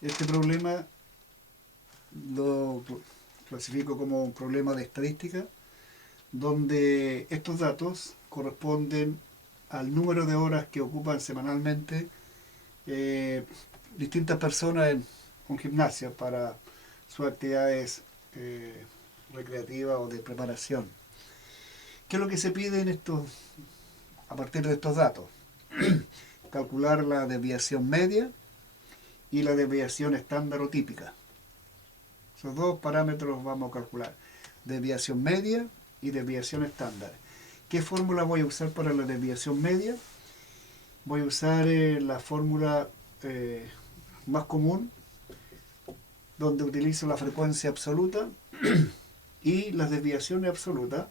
Este problema lo clasifico como un problema de estadística, donde estos datos corresponden al número de horas que ocupan semanalmente eh, distintas personas en un gimnasio para sus actividades recreativas o de preparación. ¿Qué es lo que se pide a partir de estos datos? Calcular la desviación media y la desviación estándar o típica. Esos dos parámetros vamos a calcular. Desviación media y desviación estándar. ¿Qué fórmula voy a usar para la desviación media? Voy a usar la fórmula más común, donde utilizo la frecuencia absoluta y las desviaciones absolutas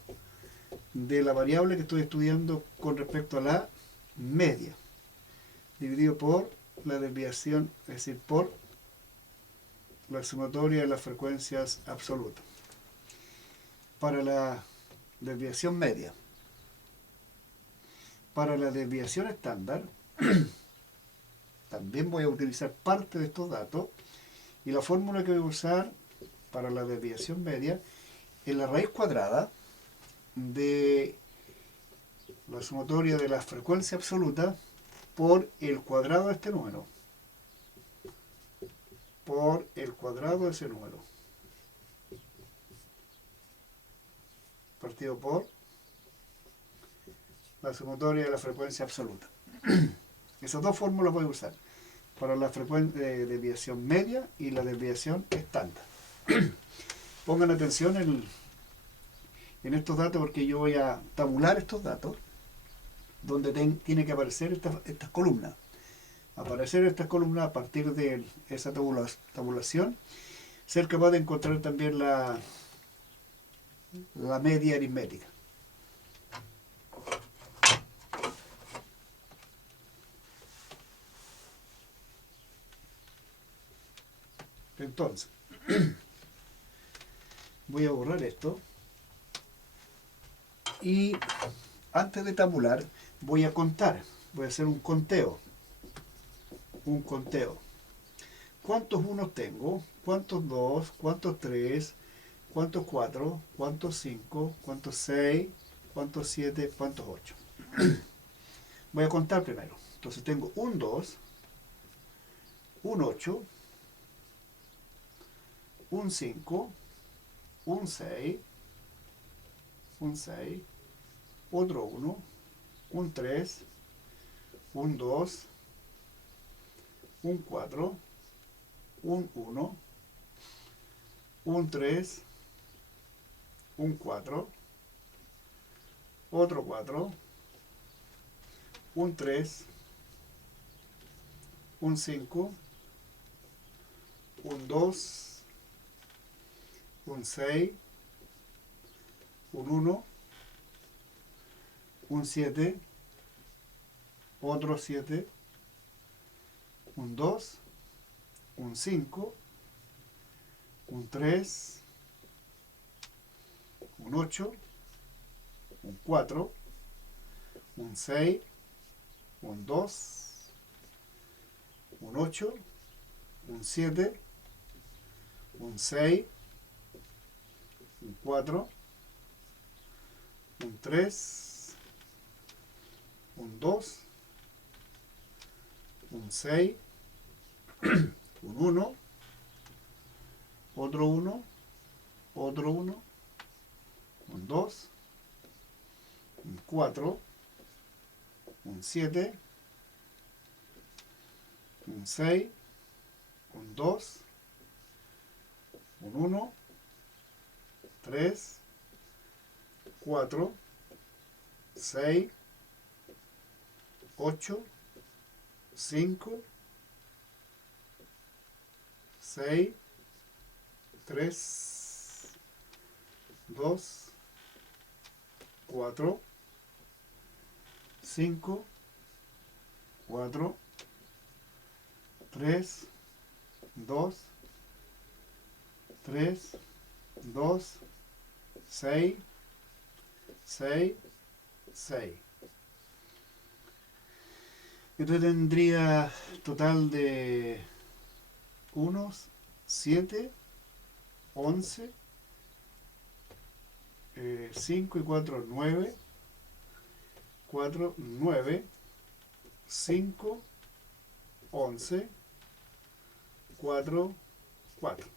de la variable que estoy estudiando con respecto a la media, dividido por la desviación, es decir, por la sumatoria de las frecuencias absolutas. Para la desviación media. Para la desviación estándar, también voy a utilizar parte de estos datos y la fórmula que voy a usar para la desviación media es la raíz cuadrada de la sumatoria de la frecuencia absoluta por el cuadrado de este número. Por el cuadrado de ese número. Partido por la sumatoria de la frecuencia absoluta. Esas dos fórmulas voy a usar para la desviación media y la desviación estándar. Pongan atención en estos datos porque yo voy a tabular estos datos donde tiene que aparecer estas columnas. Aparecer estas columnas a partir de esa tabulación, ser capaz de encontrar también la media aritmética. Entonces, voy a borrar esto y antes de tabular voy a contar, voy a hacer un conteo. ¿Cuántos unos tengo? ¿Cuántos dos? ¿Cuántos tres? ¿Cuántos cuatro? ¿Cuántos cinco? ¿Cuántos seis? ¿Cuántos siete? ¿Cuántos ocho? Voy a contar primero. Entonces tengo un 2, un 8, un 5, un 6, otro 1, un 3, un 2, un 4, un 1, un 3, un 4, otro 4, un 3, un 5, un 2, un 6, un 1, un 7, otro 7, un 2, un 5, un 3, un 8, un 4, un 6, un 2, un 8, un 7, un 6, un 4, un 3, un 2, un 6, un 1, otro 1, otro 1, un 2, un 4, un 7, un 6, un 2, un 1, 3, 4, 6, 8, 5, 6, 3, 2, 4, 5, 4, 3, 2, 3, 2, 6, 6, 6. Esto tendría total de 1, 7, 11, 5 y 4, 9, 4, 9, 5, 11, 4, 4.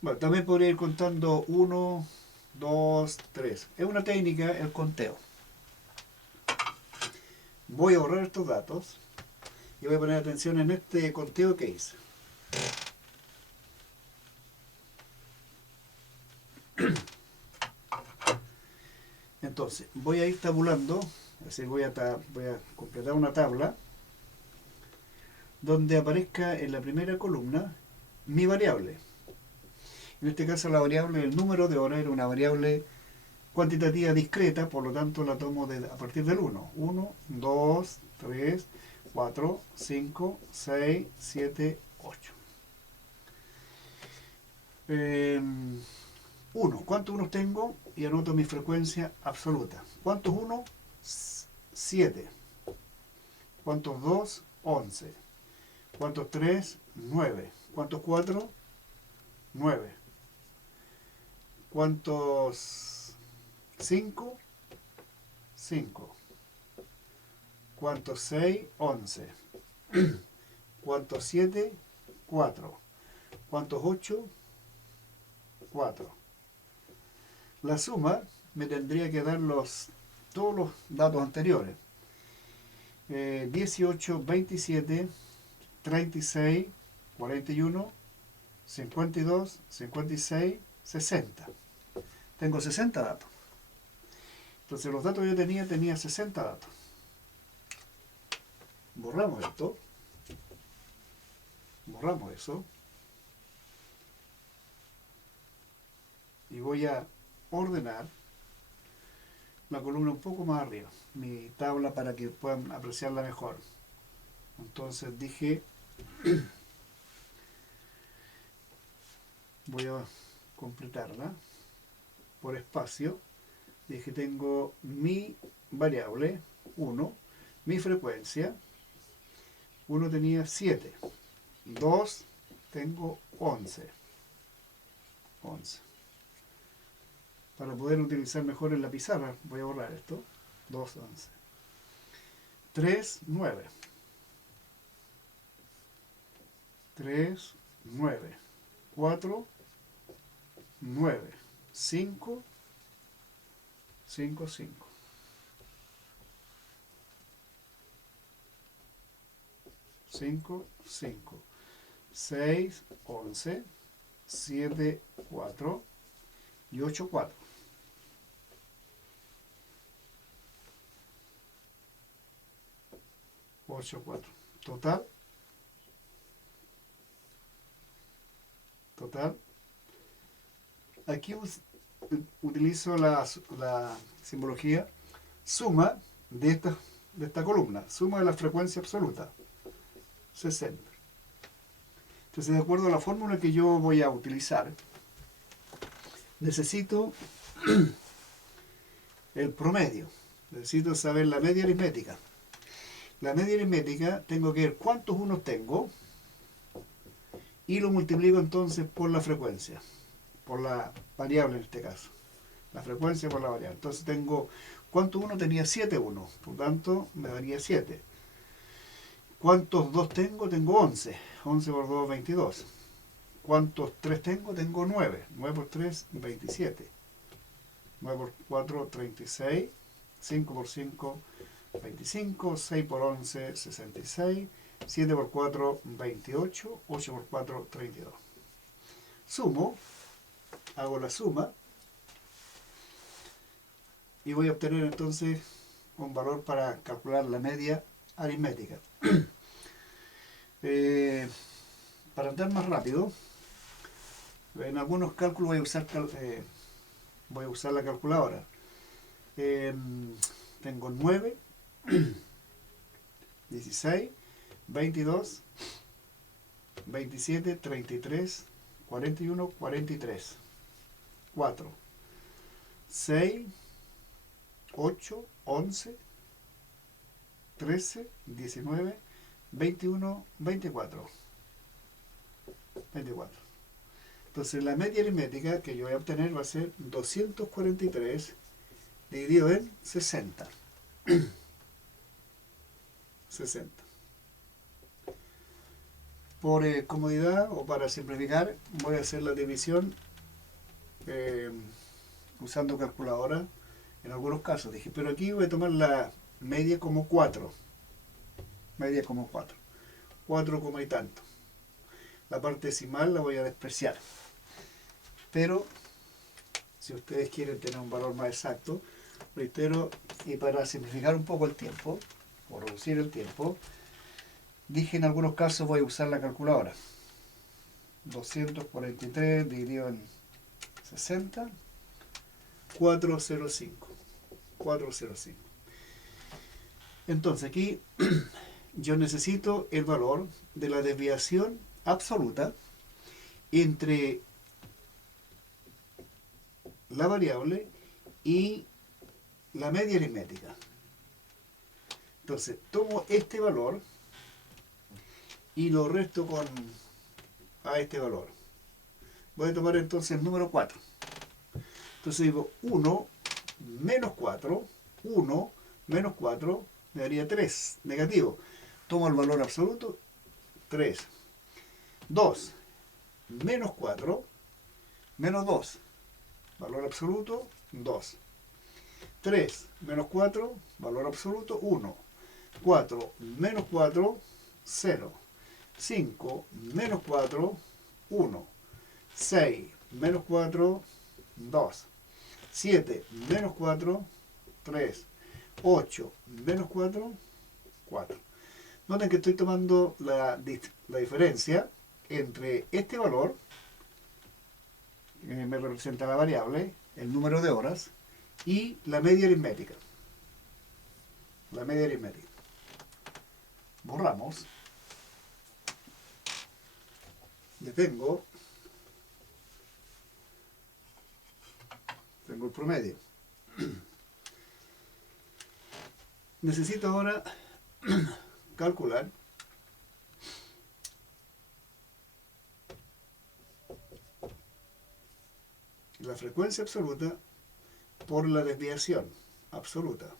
Bueno, también podría ir contando 1, 2, 3. Es una técnica el conteo. Voy a borrar estos datos y voy a poner atención en este conteo que hice. Entonces, voy a ir tabulando, es decir, voy a completar una tabla donde aparezca en la primera columna mi variable. En este caso la variable del número de horas era una variable cuantitativa discreta, por lo tanto la tomo a partir del 1. 1, 2, 3, 4, 5, 6, 7, 8. 1. ¿Cuántos unos tengo? Y anoto mi frecuencia absoluta. ¿Cuántos 1? 7. ¿Cuántos 2? 11. ¿Cuántos 3? 9. ¿Cuántos 4? 9. ¿Cuántos 5? 5. ¿Cuántos 6? 11. ¿Cuántos 7? 4. ¿Cuántos 8? 4. La suma me tendría que dar todos los datos anteriores. 18, 27, 36, 41, 52, 56, 60. Tengo 60 datos. Entonces los datos que yo tenía 60 datos. Borramos esto. Borramos eso. Y voy a ordenar la columna un poco más arriba, mi tabla, para que puedan apreciarla mejor. Entonces dije, voy a completarla por espacio. Dije, tengo mi variable 1, mi frecuencia. 1 tenía 7, 2 tengo 11. Para poder utilizar mejor en la pizarra, voy a borrar esto. 2, 11. 3, 9. 3, 9. 4, 9. 5, 5, 5. 5, 5. 6, 11. 7, 4. Y 8, 4. 8, 4. Total. Aquí utilizo la simbología suma de esta columna, suma de la frecuencia absoluta, 60. Entonces, de acuerdo a la fórmula que yo voy a utilizar, necesito el promedio, necesito saber la media aritmética. La media aritmética tengo que ver cuántos unos tengo y lo multiplico entonces por la frecuencia, por la variable en este caso. La frecuencia por la variable. Entonces tengo, ¿cuántos unos? Tenía 7 unos, por tanto me daría 7. ¿Cuántos 2 tengo? Tengo 11. 11 por 2, 22. ¿Cuántos 3 tengo? Tengo 9. 9 por 3, 27. 9 por 4, 36. 5 por 5, 25. 6 por 11, 66. 7 por 4, 28. 8 por 4, 32. Sumo. Hago la suma. Y voy a obtener entonces un valor para calcular la media aritmética. Para andar más rápido, en algunos cálculos voy a usar la calculadora. Tengo 9, 16, 22, 27, 33, 41, 43, 4, 6, 8, 11, 13, 19, 21, 24. 24. Entonces la media aritmética que yo voy a obtener va a ser 243 dividido en 60. 60. Por comodidad o para simplificar, voy a hacer la división usando calculadora en algunos casos. Dije, pero aquí voy a tomar la media como 4. Media como 4. 4, y tanto. La parte decimal la voy a despreciar. Pero si ustedes quieren tener un valor más exacto, reitero, y para simplificar un poco el tiempo, o reducir el tiempo, dije en algunos casos voy a usar la calculadora. 243 dividido en 60, 405. 405. Entonces aquí yo necesito el valor de la desviación absoluta entre la variable y la media aritmética. Entonces tomo este valor y lo resto a este valor. Voy a tomar entonces el número 4. Entonces digo 1 menos 4, 1 menos 4 me daría 3, negativo. Tomo el valor absoluto, 3. 2 menos 4, menos 2. Valor absoluto, 2. 3 menos 4, valor absoluto, 1. 4 menos 4, 0. 5 menos 4, 1. 6 menos 4, 2. 7 menos 4, 3. 8 menos 4, 4. Noten que estoy tomando la diferencia entre este valor, que me representa la variable, el número de horas, y la media aritmética. La media aritmética. Borramos. Detengo. Tengo el promedio. Necesito ahora calcular la frecuencia absoluta por la desviación absoluta.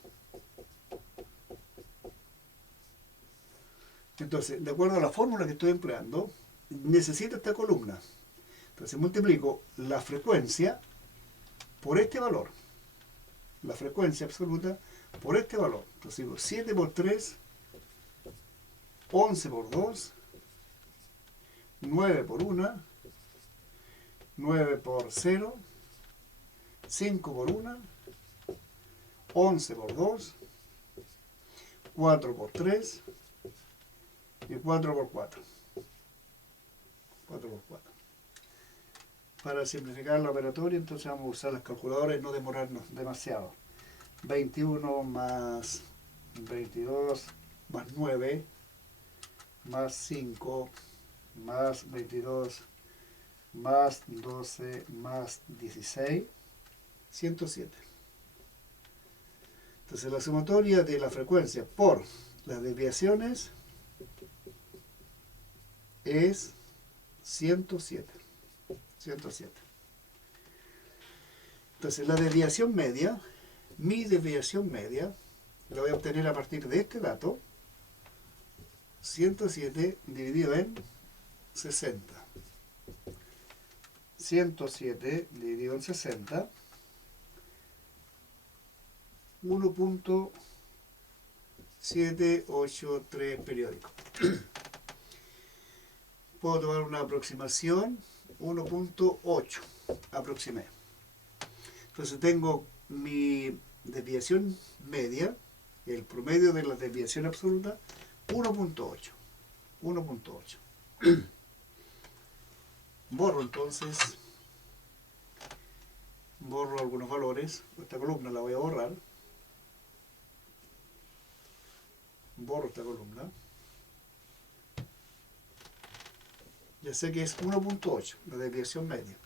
Entonces, de acuerdo a la fórmula que estoy empleando, necesito esta columna. Entonces multiplico la frecuencia por este valor. La frecuencia absoluta por este valor. Entonces digo 7 por 3, 11 por 2, 9 por 1, 9 por 0, 5 por 1, 11 por 2, 4 por 3 y 4 por 4. 4 por 4. Para simplificar la operatoria, entonces vamos a usar las calculadoras y no demorarnos demasiado. 21 más 22 más 9 más 5 más 22 más 12 más 16, 107. Entonces la sumatoria de la frecuencia por las desviaciones es 107. 107. Entonces la desviación media, mi desviación media, la voy a obtener a partir de este dato, 107 dividido en 60. 107 dividido en 60, 1.783 periódico. Puedo tomar una aproximación, 1.8 aproximé. Entonces tengo mi desviación media, el promedio de la desviación absoluta, 1.8. 1.8. Borro entonces, borro algunos valores, esta columna la voy a borrar, borro esta columna, ya sé que es 1.8, la desviación media.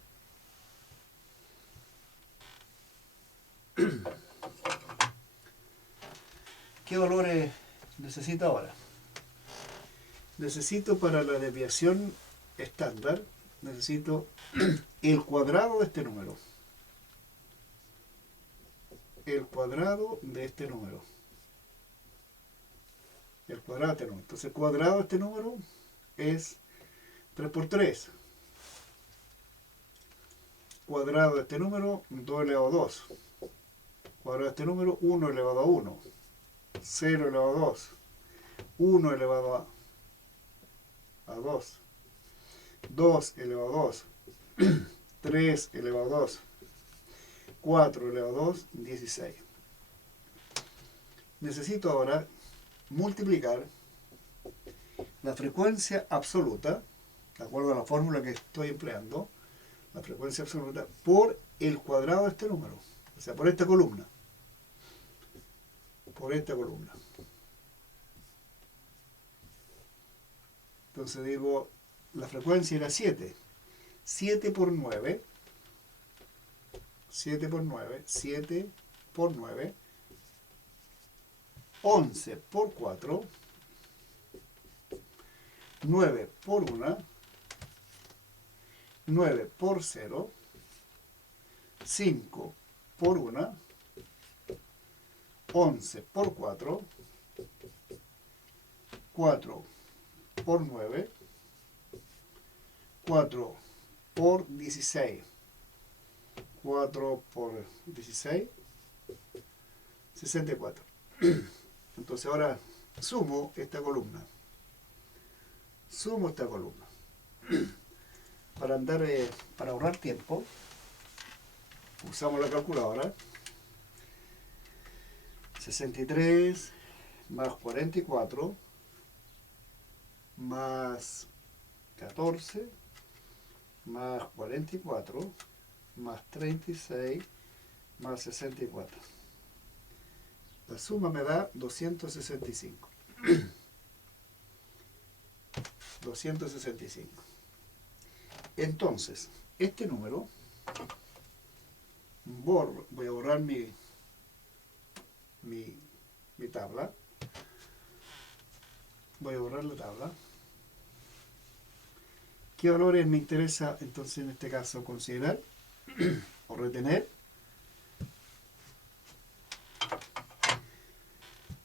¿Qué valores necesito ahora? Necesito para la desviación estándar, necesito el cuadrado de este número. El cuadrado de este número. El cuadrado de este número. Entonces el cuadrado de este número es 3 por 3. Cuadrado de este número, 2 elevado a 2. Cuadrado de este número, 1 elevado a 1. 0 elevado a 2. 1 elevado a 2. 2 elevado a 2. 3 elevado a 2. 4 elevado a 2, 16. Necesito ahora multiplicar la frecuencia absoluta, de acuerdo a la fórmula que estoy empleando, la frecuencia absoluta, por el cuadrado de este número. O sea, por esta columna. Por esta columna. Entonces digo, la frecuencia era 7. 7 por 9. 7 por 9. 7 por 9. 11 por 4. 9 por 1. 9 por 0. 5 por 1. 11 por 4. 4 por 9. 4 por 16. 4 por 16. 64. Entonces ahora sumo esta columna. Sumo esta columna. Para ahorrar tiempo, usamos la calculadora. 63 más 44 más 14 más 44 más 36 más 64. La suma me da 265. 265. Entonces, este número, voy a borrar mi tabla. Voy a borrar la tabla. ¿Qué valores me interesa entonces en este caso considerar o retener?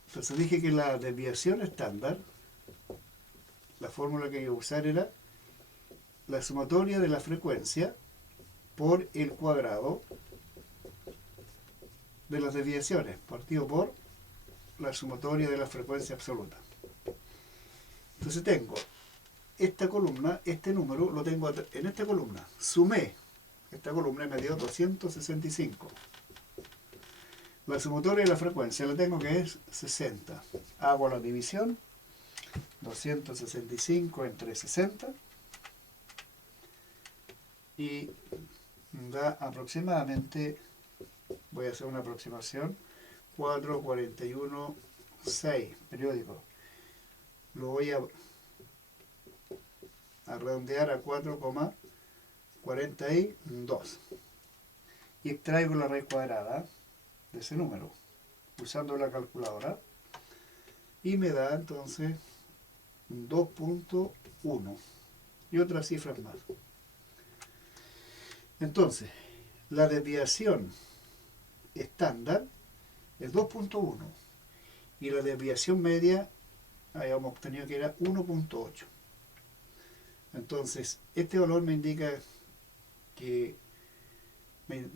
Entonces dije que la desviación estándar, la fórmula que iba a usar era la sumatoria de la frecuencia por el cuadrado de las desviaciones, partido por la sumatoria de la frecuencia absoluta. Entonces tengo esta columna, este número lo tengo en esta columna. Sumé esta columna y me dio 265. La sumatoria de la frecuencia la tengo que es 60. Hago la división. 265 entre 60. Y da aproximadamente, voy a hacer una aproximación, 4,41,6 periódico. Lo voy a redondear a 4,42 y extraigo la raíz cuadrada de ese número usando la calculadora y me da entonces 2,1 y otras cifras más. Entonces la desviación estándar es 2,1 y la desviación media habíamos obtenido que era 1,8. Entonces este valor me indica que me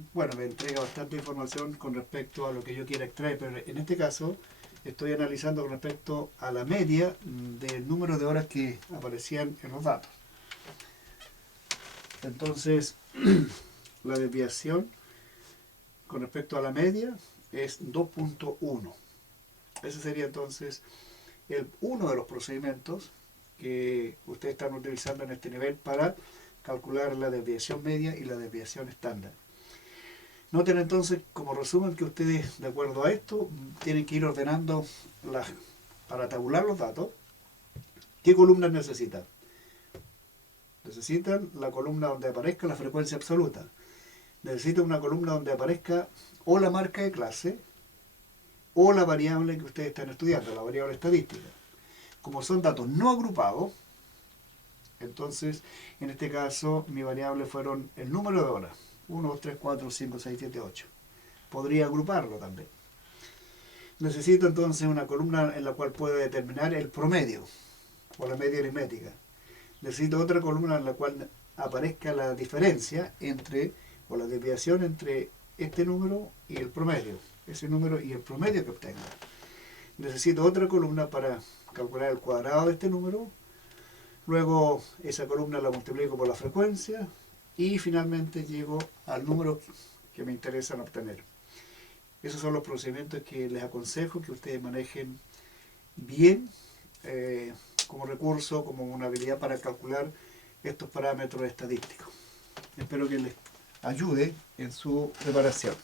entrega bastante información con respecto a lo que yo quiera extraer, pero en este caso estoy analizando con respecto a la media del número de horas que aparecían en los datos. Entonces la desviación con respecto a la media es 2,1. Ese sería entonces uno de los procedimientos que ustedes están utilizando en este nivel para calcular la desviación media y la desviación estándar. Noten entonces, como resumen, que ustedes, de acuerdo a esto, tienen que ir ordenando para tabular los datos. ¿Qué columnas necesitan? Necesitan la columna donde aparezca la frecuencia absoluta. Necesitan una columna donde aparezca o la marca de clase o la variable que ustedes están estudiando, la variable estadística. Como son datos no agrupados, Entonces, en este caso, mi variable fueron el número de horas. 1, 2, 3, 4, 5, 6, 7, 8. Podría agruparlo también. Necesito entonces una columna en la cual pueda determinar el promedio o la media aritmética. Necesito otra columna en la cual aparezca la diferencia entre, o la desviación entre este número y el promedio. Ese número y el promedio que obtenga. Necesito otra columna para calcular el cuadrado de este número. Luego esa columna la multiplico por la frecuencia y finalmente llego al número que me interesa obtener. Esos son los procedimientos que les aconsejo que ustedes manejen bien como recurso, como una habilidad para calcular estos parámetros estadísticos. Espero que les ayude en su preparación.